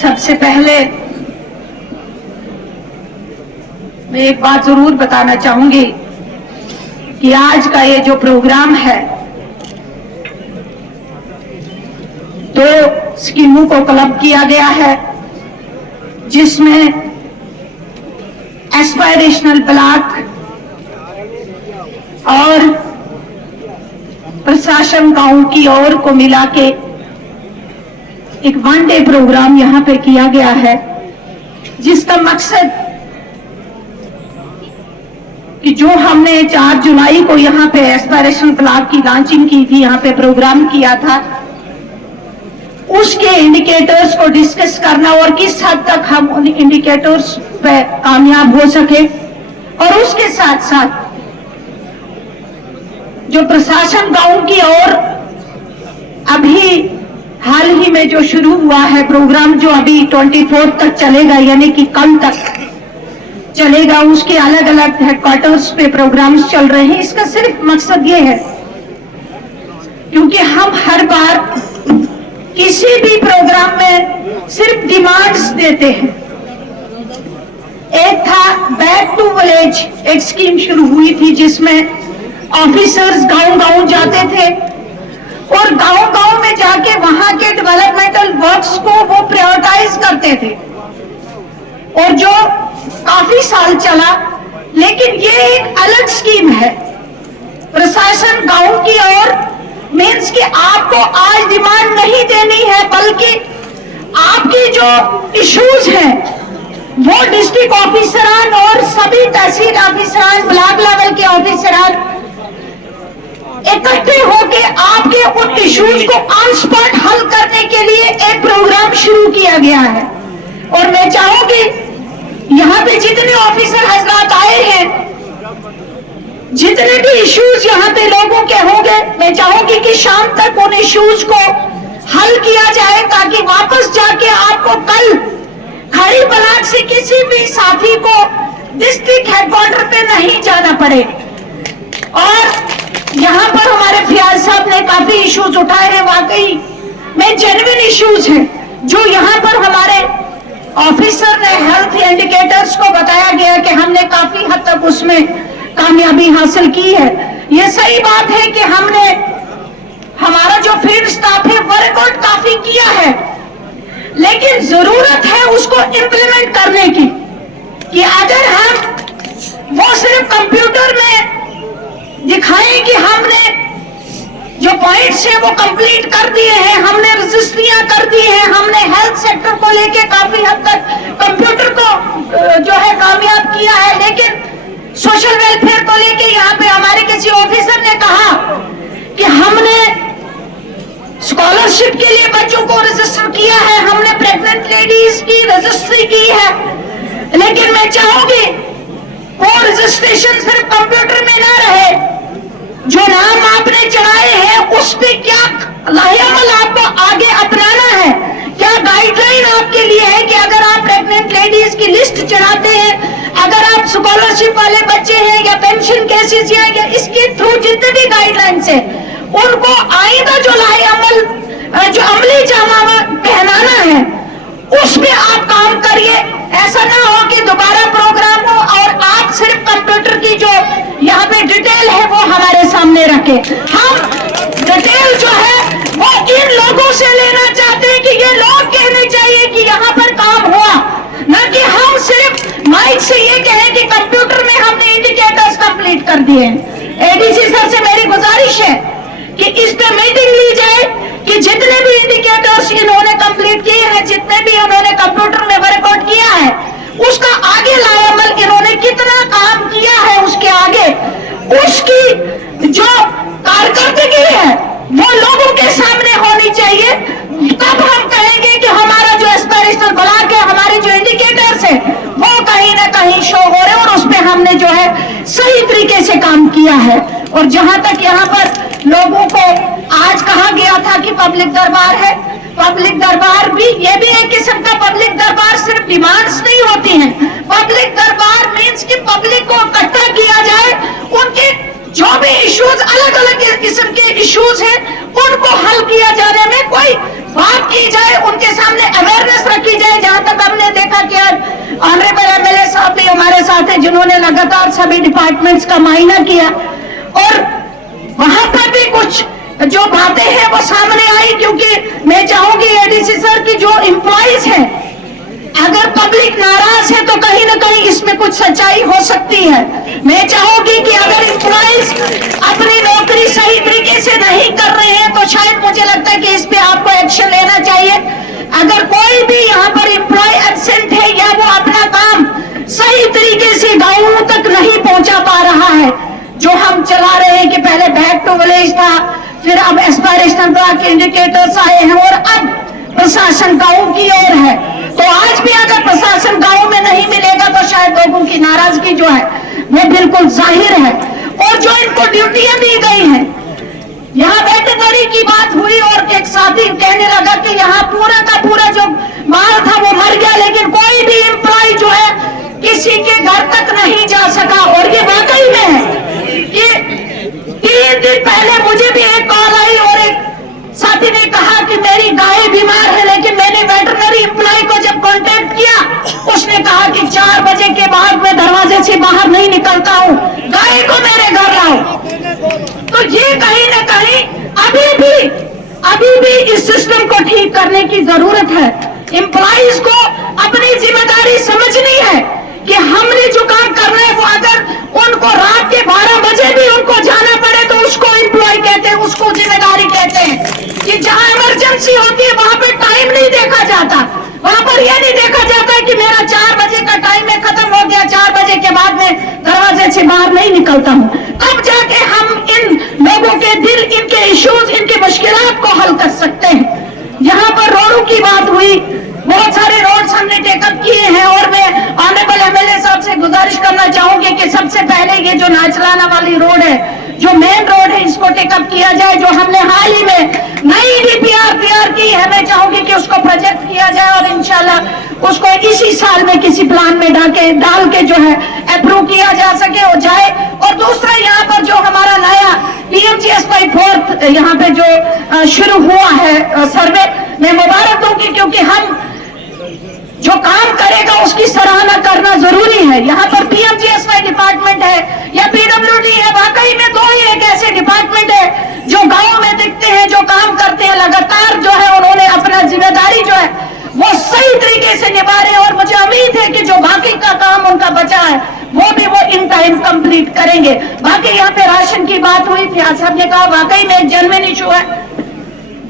सबसे पहले मैं एक बात जरूर बताना चाहूंगी कि आज का ये जो प्रोग्राम है, दो स्कीमों को क्लब किया गया है, जिसमें एस्पायरेशनल ब्लॉक और प्रशासन गांव की ओर को मिला के एक वन डे प्रोग्राम यहां पे किया गया है, जिसका मकसद कि जो हमने 4 जुलाई को यहाँ पे एस्पायरेशन ब्लॉक की लॉन्चिंग की थी, यहाँ पे प्रोग्राम किया था, उसके इंडिकेटर्स को डिस्कस करना और किस हद तक हम उन इंडिकेटर्स पे कामयाब हो सके, और उसके साथ साथ जो प्रशासन गांव की ओर अभी हाल ही में जो शुरू हुआ है प्रोग्राम, जो अभी 24 तक चलेगा, यानी कि कल तक चलेगा, उसके अलग अलग हेडक्वार्टर्स पे प्रोग्राम्स चल रहे हैं। इसका सिर्फ मकसद ये है, क्योंकि हम हर बार किसी भी प्रोग्राम में सिर्फ डिमांड्स देते हैं। एक था बैक टू विलेज, एक स्कीम शुरू हुई थी जिसमें ऑफिसर्स गांव-गांव जाते थे और गांव-गांव में जाके वहां के डेवलपमेंटल वर्क्स को वो प्रायोरिटाइज करते थे, और जो काफी साल चला। लेकिन ये एक अलग स्कीम है, प्रशासन गांव की ओर मीन्स कि आपको आज डिमांड नहीं देनी है, बल्कि आपकी जो इश्यूज हैं वो डिस्ट्रिक्ट ऑफिसरान और सभी तहसील ऑफिसरान, ब्लॉक लेवल के ऑफिसरान इकट्ठे होकर आपके उन इश्यूज को ऑन स्पॉट हल करने के लिए एक प्रोग्राम शुरू किया गया है। और मैं चाहूंगी यहाँ पे जितने ऑफिसर हजरात आए हैं, जितने भी इश्यूज यहाँ पे लोगों के होंगे, मैं चाहूंगी कि शाम तक उन इश्यूज को हल किया जाए, ताकि वापस जाके आपको कल खड़ी ब्लॉक से किसी भी साथी को डिस्ट्रिक्ट हेडक्वार्टर पे नहीं जाना पड़े। और यहाँ पर हमारे फियाज साहब ने काफी इश्यूज उठाए हैं, वाकई में जेन्युइन इश्यूज हैं, जो यहाँ पर हमारे ऑफिसर ने हेल्थ इंडिकेटर्स को बताया गया कि हमने काफी हद तक उसमें कामयाबी हासिल की है। ये सही बात है कि हमने हमारा जो फील्ड स्टाफ है वर्कआउट काफी किया है, लेकिन जरूरत है उसको इंप्लीमेंट करने की, कि अगर हम वो सिर्फ कंप्यूटर में दिखाएं कि हमने जो पॉइंट्स है वो कंप्लीट कर दिए हैं, हमने रजिस्ट्रियां कर दी हैं, हमने हेल्थ सेक्टर को लेके काफी हद तक कंप्यूटर को जो है कामयाब किया है, लेकिन सोशल वेलफेयर को लेके यहाँ पे हमारे किसी ऑफिसर ने कहा कि हमने स्कॉलरशिप के लिए बच्चों को रजिस्टर किया है, हमने प्रेग्नेंट लेडीज की रजिस्ट्री की है, लेकिन मैं चाहूंगी वो रजिस्ट्रेशन सिर्फ कंप्यूटर में ना रहे, जो नाम आपने चढ़ाए हैं उस पे क्या लाहेअमल आपको आगे अपनाना है, क्या गाइडलाइन आपके लिए है कि अगर आप प्रेग्नेंट लेडीज की लिस्ट चढ़ाते हैं, अगर आप स्कॉलरशिप वाले बच्चे हैं या पेंशन केसेस हैं, या इसके थ्रू जितने भी गाइडलाइंस है उनको आइंदा जो लाहेअमल जो अमली जामा पहनाना है उस पे आप काम करिए। ऐसा ना हो कि दोबारा प्रोग्राम हो और आप सिर्फ कंप्यूटर की जो यहाँ पे डिटेल है वो हमारे सामने रखे। हम डिटेल जो है वो इन लोगों से लेना चाहते हैं कि ये लोग कहने चाहिए कि यहाँ पर काम हुआ, ना कि हम सिर्फ माइक से ये कहें कि कंप्यूटर में हमने इंडिकेटर्स कंप्लीट कर दिए। एडीसी सर से मेरी गुजारिश है कि इस पे मीटिंग ली जाए कि जितने भी इंडिकेटर्स इन्होंने कंप्लीट किए हैं, जितने भी उन्होंने कंप्यूटर में वर्कआउट किया है, उसका आगे लाएअमल इन्होंने कितना काम किया है, उसके आगे उसकी जो कारकर्दगी है वो लोगों के सामने होनी चाहिए। तब हम कहेंगे कि हमारा जो एस्पिरेशनल ब्लॉक है, हमारे जो इंडिकेटर्स है वो कहीं ना कहीं शो हो रहे हैं और उस पर हमने जो है सही तरीके से काम किया है। और जहां तक यहाँ पर लोगों को आज कहा गया था कि पब्लिक दरबार है, पब्लिक दरबार भी ये भी एक किस्म का पब्लिक दरबार, सिर्फ डिमांड्स नहीं होती हैं। पब्लिक दरबार मीन्स कि पब्लिक को इकट्ठा किया जाए, उनके जो भी इश्यूज अलग अलग किस्म के इश्यूज हैं उनको हल किया जाने में कोई बात की जाए, उनके सामने अवेयरनेस रखी जाए ऑनरेबल एमएलए साहब भी हमारे साथ हैं जिन्होंने लगातार सभी डिपार्टमेंट्स का मायना किया, और वहां पर भी कुछ जो बातें हैं वो सामने आई, क्योंकि मैं चाहूंगी एडीसी सर की जो एम्प्लॉइज हैं, अगर पब्लिक नाराज है तो कहीं ना कहीं इसमें कुछ सच्चाई हो सकती है। मैं चाहूंगी कि अगर एम्प्लॉइज अपनी नौकरी सही तरीके से नहीं कर रहे हैं तो शायद मुझे लगता है कि इस पे आपको एक्शन लेना चाहिए। अगर कोई भी यहाँ पर एम्प्लॉय एब्सेंट है या वो अपना काम सही तरीके से गांवों तक नहीं पहुंचा पा रहा है, जो हम चला रहे हैं कि पहले बैक टू विलेज था, फिर अब एस्पायरेशनल ब्लॉक इंडिकेटर्स आए हैं, और अब प्रशासन गांव की ओर है, तो आज भी अगर प्रशासन गांव में नहीं मिलेगा तो शायद लोगों की नाराजगी जो है वो बिल्कुल जाहिर है। और जो इनको ड्यूटियां दी गई हैं, यहाँ वेटरनरी की बात हुई और एक साथी कहने लगा कि यहाँ पूरा का पूरा जो माल था वो मर गया, लेकिन कोई भी एम्प्लॉय जो है किसी के घर तक नहीं जा सका। और ये वाकई में है कि 3 दिन पहले मुझे भी एक कॉल आई और एक साथी ने कहा कि मेरी गाय बीमार है, लेकिन मैंने वेटरनरी एम्प्लॉय को जब कांटेक्ट किया, उसने कहा कि 4 बजे के बाद मैं दरवाजे से बाहर नहीं निकलता हूँ, गाय को मेरे घर लाओ। तो ये कहीं ना कहीं अभी भी इस सिस्टम को ठीक करने की जरूरत है। एम्प्लॉइज को अपनी जिम्मेदारी समझनी है कि हमने जो काम करना है वो अगर उनको रात के 12 बजे भी उनको जाना पड़े तो उसको एम्प्लॉय कहते हैं, उसको जिम्मेदारी कहते हैं। कि जहां इमरजेंसी होती है वहां पर टाइम नहीं देखा जाता, वहां पर यह नहीं देखा जाता है कि मेरा 4 बजे का टाइम है, खत्म हो गया, 4 बजे के बाद में दरवाजे से बाहर नहीं निकलता हूं। तब जाके हम इन लोगों के दिल, इनके इश्यूज, इनकी मुश्किलात को हल कर सकते हैं। यहाँ पर रोडों की बात हुई, बहुत सारे रोड्स हमने टेकअप किए हैं, और मैं ऑनरेबल एमएलए साहब से गुजारिश करना चाहूंगी कि सबसे पहले ये जो नाचलाना वाली रोड है, जो मेन रोड है, इसको टेकअप किया जाए। जो हमने हाल ही में नई डीपीआर तैयार की है, मैं चाहूंगी कि उसको प्रोजेक्ट किया जाए और इंशाल्लाह उसको इसी साल में किसी प्लान में डाल के जो है अप्रूव किया जा सके और जाए। और दूसरा, यहाँ पर जो हमारा नया PMGSY 4 यहाँ पे जो शुरू हुआ है सर्वे, मैं मुबारक दूंगी, क्योंकि हम जो काम करेगा उसकी सराहना करना जरूरी है। यहाँ पर PMGSY डिपार्टमेंट है या PWD है, वाकई में दो ही एक ऐसे डिपार्टमेंट है जो गांव में दिखते हैं, जो काम करते हैं लगातार, जो है उन्होंने अपना जिम्मेदारी जो है वो सही तरीके से निभा रहे हैं। और मुझे उम्मीद है कि जो बाकी का काम उनका बचा है वो भी वो इन टाइम कंप्लीट करेंगे। बाकी यहाँ पे राशन की बात हुई, फियाज साहब ने कहा वाकई में एक जेन्युइन इशू है,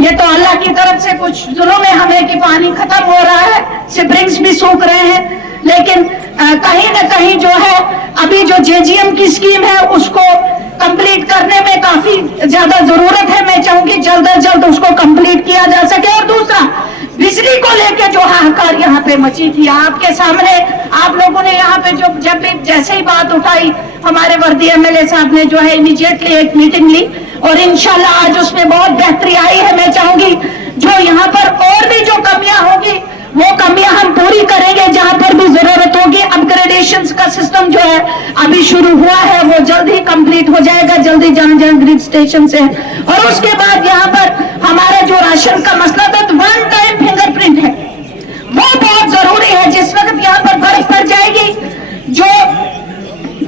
ये तो अल्लाह की तरफ से कुछ जुल्म है हमें कि पानी खत्म हो रहा है, स्प्रिंग्स भी सूख रहे हैं, लेकिन कहीं ना कहीं जो है अभी जो JGM की स्कीम है उसको कंप्लीट करने में काफी ज्यादा जरूरत है। मैं चाहूंगी जल्द से जल्द उसको कंप्लीट किया जा सके। और दूसरा, बिजली को लेकर जो हाहाकार यहाँ पे मची थी, आपके सामने आप लोगों ने यहाँ पे जो जब भी जैसे ही बात उठाई, हमारे वर्दी एमएलए साहब ने जो है इमीडिएटली एक मीटिंग ली और इंशाल्लाह आज उसमें बहुत बेहतरी आई है। मैं चाहूंगी जो यहाँ पर और भी जो कमियां होगी वो कमियां हम पूरी करेंगे, जहां पर भी जरूरत होगी। अपग्रेडेशन का सिस्टम जो है अभी शुरू हुआ है वो जल्द ही कंप्लीट हो जाएगा, जल्दी जहां ग्रिड स्टेशन से। और उसके बाद यहाँ पर हमारा जो राशन का मसला था, तो 1 टाइम फिंगरप्रिंट है, वो बहुत जरूरी है। जिस वक्त यहाँ पर बर्फ पड़ जाएगी, जो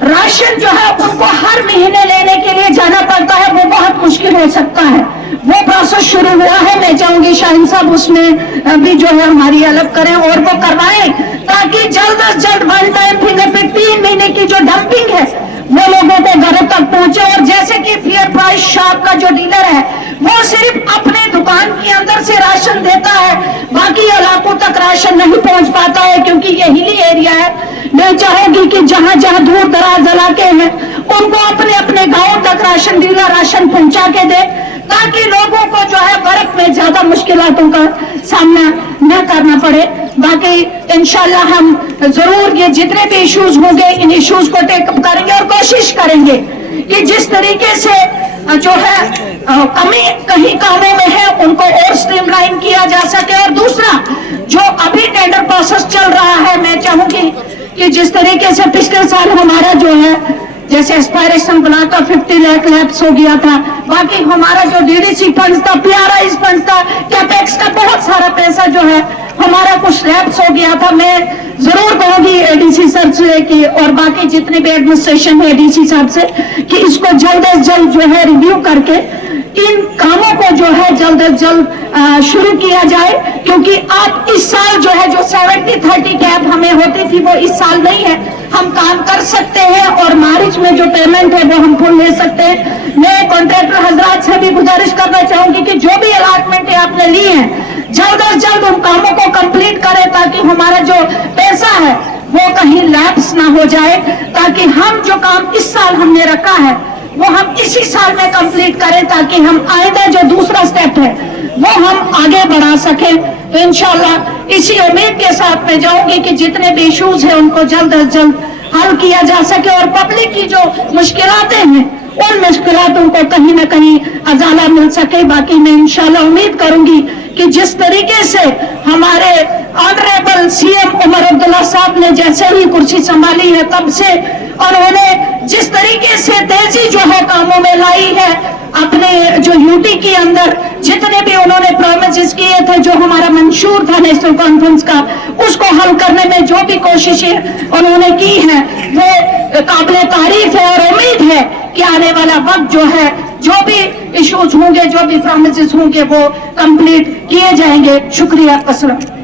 राशन जो है उनको हर महीने लेने के लिए जाना पड़ता है, वो बहुत मुश्किल हो सकता है। वो प्रोसेस शुरू हुआ है, मैं चाहूंगी शाहीन साहब उसमें भी जो है हमारी हेल्प करें और वो करवाएं, ताकि जल्द से जल्द 1 टाइम फिंगरप्रिंट 3 महीने की जो डंपिंग है वो लोगों को घरों तक पहुंचे। और जैसे कि फेयर प्राइस शॉप का जो डीलर है वो सिर्फ अपने दुकान के अंदर से राशन देता है, बाकी इलाकों तक राशन नहीं पहुंच पाता है, क्योंकि ये हिली एरिया है। मैं चाहूंगी कि जहां जहां दूर दराज इलाके हैं उनको अपने अपने गांव तक राशन डीलर राशन पहुंचा के दे, ताकि लोगों को जो है बर्फ में ज्यादा मुश्किलातों का सामना न करना पड़े। बाकी इंशाल्लाह हम जरूर ये जितने भी इश्यूज होंगे इन इश्यूज को टेकअप करेंगे और कोशिश करेंगे कि जिस तरीके से जो है कमी कहीं कामों में है उनको और स्ट्रीमलाइन किया जा सके। और दूसरा, जो अभी टेंडर प्रोसेस चल रहा है, मैं चाहूंगी कि जिस तरीके से पिछले साल हमारा जो है जैसे एस्पायरेशन ब्लॉक का 50 लाख लैप्स हो गया था, बाकी हमारा जो DDC फंड था, PRI फंड था, कैपेक्स का बहुत सारा पैसा जो है हमारा कुछ लैप्स हो गया था, मैं जरूर कहूंगी एडीसी सर से कि और बाकी जितने भी एडमिनिस्ट्रेशन है एडीसी साहब से कि इसको जल्द से जल्द जो है रिव्यू करके इन कामों को जो है जल्द से जल्द शुरू किया जाए, क्योंकि आप इस साल जो है जो 70-30 कैप हमें होती थी वो इस साल नहीं है। हम काम कर सकते हैं और मार्च में जो पेमेंट है वो हम फुल ले सकते हैं। मैं कॉन्ट्रैक्टर हजरात से भी गुजारिश करना चाहूंगी कि जो भी अलॉटमेंट आपने ली है जल्द से जल्द उन कामों को कंप्लीट करें, ताकि हमारा जो पैसा है वो कहीं लैप्स ना हो जाए, ताकि हम जो काम इस साल हमने रखा है वो हम इसी साल में कंप्लीट करें, ताकि हम आइंदा जो दूसरा स्टेप है वो हम आगे बढ़ा सकें। तो इंशाल्लाह इसी उम्मीद के साथ मैं जाऊंगी कि जितने भी इश्यूज हैं उनको जल्द से जल्द हल किया जा सके और पब्लिक की जो मुश्किलातें हैं उन मुश्किलातों को कहीं ना कहीं अजाला मिल सके। बाकी मैं इंशाल्लाह उम्मीद करूंगी कि जिस तरीके से हमारे ऑनरेबल सीएम उमर अब्दुल्ला साहब ने जैसे ही कुर्सी संभाली है तब से उन्होंने जिस तरीके से तेजी जो है कामों में लाई है, अपने जो यूटी के अंदर जितने भी उन्होंने प्रोमिस किए थे, जो हमारा मंशूर था नेशनल कॉन्फ्रेंस का, उसको हल करने में जो भी कोशिशें उन्होंने की है वो काबिले तारीफ है। और उम्मीद है कि आने वाला वक्त जो है जो भी इश्यूज होंगे, जो भी प्रोमिस होंगे वो कंप्लीट किए जाएंगे। शुक्रिया। अस्सलाम।